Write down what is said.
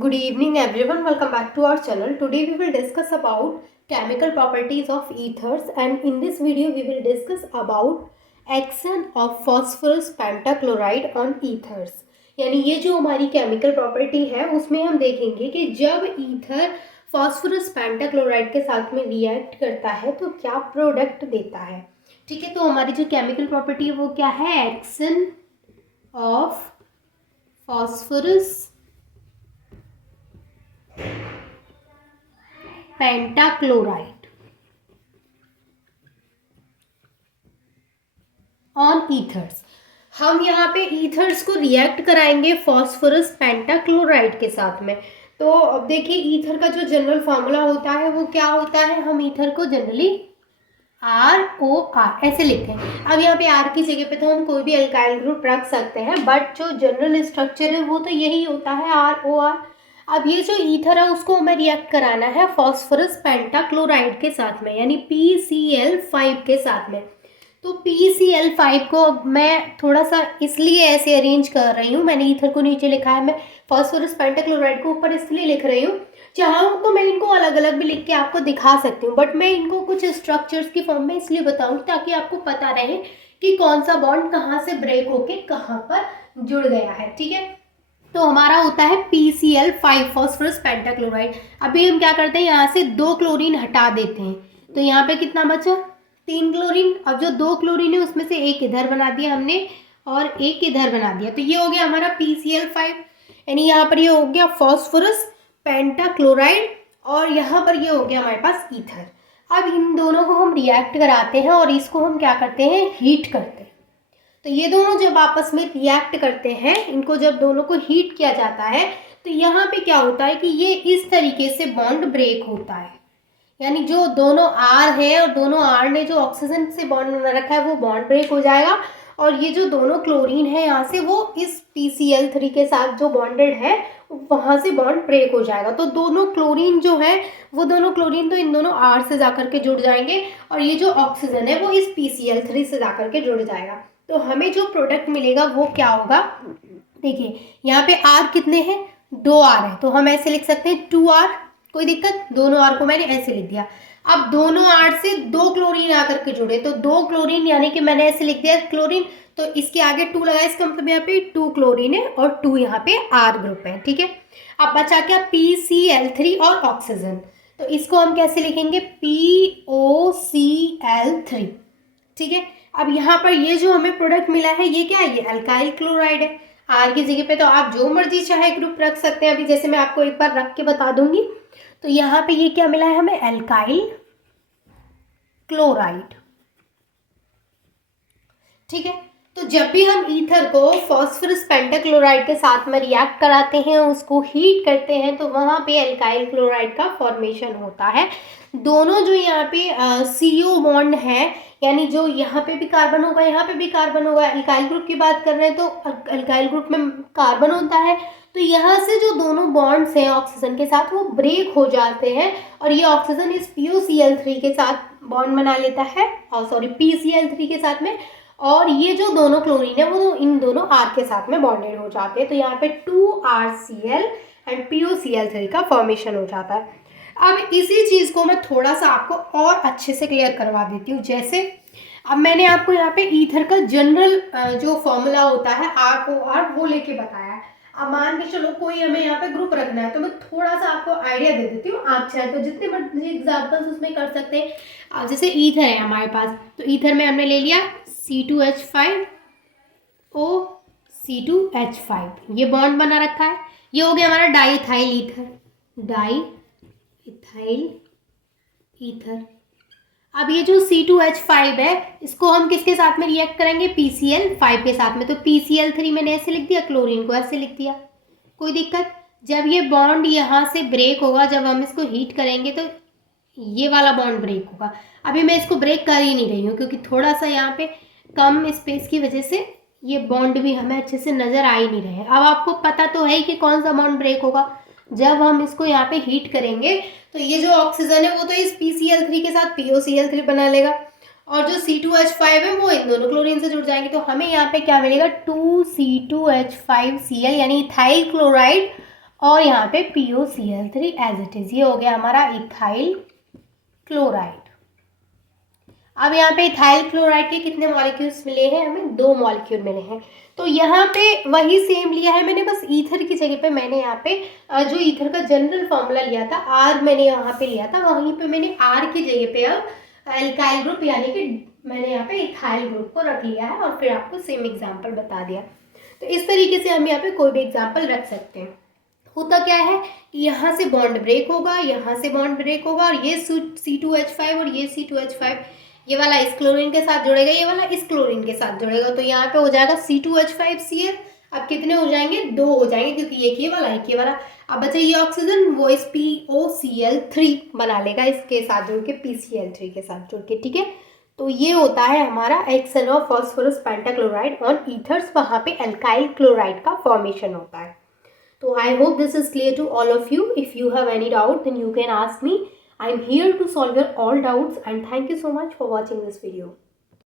Good evening everyone, welcome back to our channel. Today we will discuss about chemical properties of ethers, and in this video we will discuss about action of phosphorus pentachloride on ethers. यानी ये जो हमारी chemical property है उसमें हम देखेंगे कि जब ईथर फॉस्फोरस पेंटाक्लोराइड के साथ में रिएक्ट करता है तो क्या प्रोडक्ट देता है। ठीक है, तो हमारी जो केमिकल प्रॉपर्टी है वो क्या है, action of phosphorus pentachloride on ethers. हम यहाँ पे ईथर्स को रिएक्ट कराएंगे फॉस्फोरस पेंटाक्लोराइड के साथ में। तो अब देखिए ईथर का जो जनरल फार्मूला होता है वो क्या होता है, हम ईथर को जनरली ROR ऐसे लिखते हैं। अब यहाँ पे R की जगह पे तो हम कोई भी अल्काइल ग्रुप रख सकते हैं, बट जो जनरल स्ट्रक्चर है वो तो यही होता है ROR। अब ये जो ईथर है उसको हमें रिएक्ट कराना है फॉस्फोरस पेंटाक्लोराइड के साथ में, यानी PCl5 के साथ में। तो PCl5 को मैं थोड़ा सा इसलिए ऐसे अरेंज कर रही हूँ, मैंने ईथर को नीचे लिखा है, मैं फॉस्फोरस पेंटाक्लोराइड को ऊपर इसलिए लिख रही हूँ। चाहूँ तो मैं इनको अलग अलग भी लिख के आपको दिखा सकती हूँ, बट मैं इनको कुछ स्ट्रक्चर्स की फॉर्म में इसलिए बताऊँगी ताकि आपको पता रहे कि कौन सा बॉन्ड कहाँ से ब्रेक होके कहाँ पर जुड़ गया है। ठीक है, तो हमारा होता है PCl5 फॉस्फोरस पेंटाक्लोराइड। अभी हम क्या करते हैं, यहाँ से 2 क्लोरीन हटा देते हैं, तो यहाँ पे कितना बचा, 3 क्लोरीन। अब जो 2 क्लोरीन है उसमें से एक इधर बना दिया हमने और एक इधर बना दिया, तो ये हो गया हमारा PCl5, यानी यहाँ पर ये हो गया फॉस्फोरस पेंटाक्लोराइड और यहाँ पर ये हो गया हमारे पास ईथर। अब इन दोनों को हम रिएक्ट कराते हैं और इसको हम क्या करते हैं, हीट करते हैं। तो ये दोनों जब आपस में रिएक्ट करते हैं, इनको जब दोनों को हीट किया जाता है तो यहाँ पे क्या होता है कि ये इस तरीके से बॉन्ड ब्रेक होता है, यानी जो दोनों R है और दोनों R ने जो ऑक्सीजन से बॉन्ड बना रखा है वो बॉन्ड ब्रेक हो जाएगा, और ये जो दोनों क्लोरीन है यहाँ से वो इस PCl3 के साथ जो बॉन्डेड है वहाँ से बॉन्ड ब्रेक हो जाएगा। तो दोनों क्लोरीन जो है वो दोनों क्लोरीन तो इन दोनों R से जाकर के जुड़ जाएंगे और ये जो ऑक्सीजन है वो इस PCl3 से जाकर के जुड़ जाएगा। तो हमें जो प्रोडक्ट मिलेगा वो क्या होगा, देखिए यहाँ पे R कितने हैं, 2 R है, तो हम ऐसे लिख सकते हैं 2R, कोई दिक्कत, दोनों R को मैंने ऐसे लिख दिया। अब दोनों R से 2 क्लोरीन आकर के जुड़े, तो 2 क्लोरीन यानी कि मैंने ऐसे लिख दिया क्लोरीन, तो इसके आगे 2 लगाया, इसका मतलब यहाँ पे 2 क्लोरीन है और 2 यहाँ पे R ग्रुप है। ठीक है, अब बचा क्या, PCl3 और ऑक्सीजन, तो इसको हम कैसे लिखेंगे, POCl3। ठीक है, अब यहाँ पर ये जो हमें प्रोडक्ट मिला है ये क्या है, ये अल्काइल क्लोराइड है। R की जगह पे तो आप जो मर्जी चाहे ग्रुप रख सकते हैं, अभी जैसे मैं आपको एक बार रख के बता दूंगी। तो यहाँ पे ये क्या मिला है हमें, अल्काइल क्लोराइड। ठीक है, तो जब भी हम ईथर को फॉस्फोरस पेंटाक्लोराइड के साथ में रिएक्ट कराते हैं, उसको हीट करते हैं, तो वहाँ पे अल्काइल क्लोराइड का फॉर्मेशन होता है। दोनों जो यहाँ पे CO बॉन्ड है, यानी जो यहाँ पे भी कार्बन होगा यहाँ पे भी कार्बन होगा, अल्काइल ग्रुप की बात कर रहे हैं तो अल्काइल ग्रुप में कार्बन होता है, तो यहाँ से जो दोनों बॉन्ड्स हैं ऑक्सीजन के साथ वो ब्रेक हो जाते हैं और ये ऑक्सीजन इस POCl3 के साथ बॉन्ड बना लेता है, और सॉरी PCl3 के साथ में, और ये जो दोनों क्लोरीन है वो इन दोनों R के साथ में बॉन्डेड हो जाते हैं, तो यहाँ पे 2RCl एंड POCl3 का फॉर्मेशन हो जाता है। अब इसी चीज़ को मैं थोड़ा सा आपको और अच्छे से क्लियर करवा देती हूँ। जैसे अब मैंने आपको यहाँ पे ईथर का जनरल जो फॉर्मूला होता है ROR वो लेके बताया है। अब मान के चलो कोई हमें यहाँ पे ग्रुप रखना है, तो मैं थोड़ा सा आपको आइडिया दे देती हूँ, आप चाहे तो जितने मर्जी एग्जाम्पल्स उसमें कर सकते हैं। अब जैसे ईथर है हमारे पास, तो ईथर में हमने ले लिया C2H5O C2H5, ये बॉन्ड बना रखा है, ये हो गया हमारा di ethyl ether, di ethyl ether. अब ये जो C2H5 है इसको हम किसके साथ में रिएक्ट करेंगे, PCl5 के साथ में, तो PCl3 मैंने ऐसे लिख दिया, क्लोरीन को ऐसे लिख दिया, कोई दिक्कत। जब ये बॉन्ड यहाँ से ब्रेक होगा, जब हम इसको हीट करेंगे तो ये वाला बॉन्ड ब्रेक होगा। अभी मैं इसको ब्रेक कर ही नहीं रही हूँ क्योंकि थोड़ा सा यहाँ पे कम स्पेस की वजह से ये बॉन्ड भी हमें अच्छे से नज़र आ ही नहीं रहे। अब आपको पता तो है कि कौन सा बॉन्ड ब्रेक होगा, जब हम इसको यहाँ पे हीट करेंगे तो ये जो ऑक्सीजन है वो तो इस PCl3 के साथ POCl3 बना लेगा, और जो C2H5 है वो इन दोनों क्लोरीन से जुड़ जाएंगे, तो हमें यहाँ पे क्या मिलेगा, 2C2H5Cl यानी इथाइल क्लोराइड और यहाँ पे POCl3 एज इट इज़, ये हो गया हमारा इथाइल क्लोराइड। अब यहाँ पे इथाइल क्लोराइड के कितने मॉलिक्यूल्स मिले हैं हमें? 2 मॉलिक्यूल मिले हैं। तो यहाँ पे वही सेम लिया है मैंने, बस ईथर की जगह पे मैंने यहाँ पे जो ईथर का जनरल फॉर्मूला लिया था आर मैंने यहाँ पे लिया था, वहीं पे मैंने आर की जगह पे अब एल्काइल ग्रुप यानी कि मैंने यहाँ पे इथाइल ग्रुप को रख लिया है और फिर आपको सेम एग्जाम्पल बता दिया। तो इस तरीके से हम यहाँ पे कोई भी एग्जाम्पल रख सकते हैं। होता क्या है कि यहाँ से बॉन्ड ब्रेक होगा, यहाँ से बॉन्ड ब्रेक होगा और ये C2H5 और ये C2H5, ये वाला इस क्लोरीन के साथ जुड़ेगा, ये वाला इस क्लोरीन के साथ जुड़ेगा, तो यहाँ पे हो जाएगा C2H5Cl। अब कितने हो जाएंगे? 2 हो जाएंगे, क्योंकि एक ये वाला एक ये वाला। अब बचा ये ऑक्सीजन, वो इस POCl3 बना लेगा इसके साथ जुड़ के, PCl3 के साथ जुड़ के, ठीक है। तो ये होता है हमारा action of phosphorus pentachloride on ethers, वहाँ पे एल्काइल क्लोराइड का फॉर्मेशन होता है। So I hope this is clear to all of you. If you have any doubt, then you can ask me. I'm here to solve your all doubts, and thank you so much for watching this video.